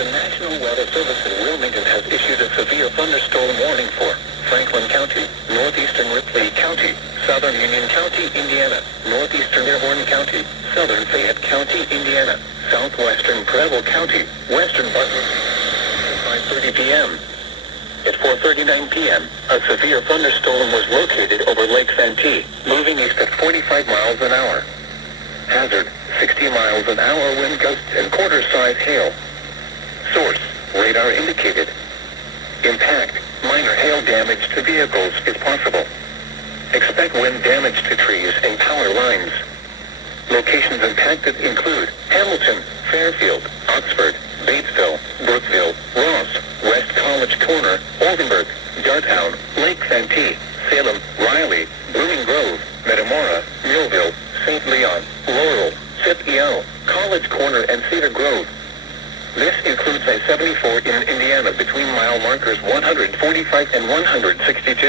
The National Weather Service in Wilmington has issued a severe thunderstorm warning for Franklin County, northeastern Ripley County, southern Union County, Indiana, northeastern Dearborn County, southern Fayette County, Indiana, southwestern Preble County, western Butler. 5:30 p.m. At 4:39 p.m., a severe thunderstorm was located over Lake Santee, moving east at 45 miles an hour. Hazard, 60 miles an hour wind gusts and quarter-size hail. Source, radar indicated. Impact, minor hail damage to vehicles is possible. Expect wind damage to trees and power lines. Locations impacted include Hamilton, Fairfield, Oxford, Batesville, Brookville, Ross, West College Corner, Oldenburg, Dartown, Lake Santee, Salem, Riley, Blooming Grove, Metamora, Millville, St. Leon, Laurel, Scipio, College Corner, and Cedar Grove. This includes I-74 in Indiana between mile markers 145 and 162.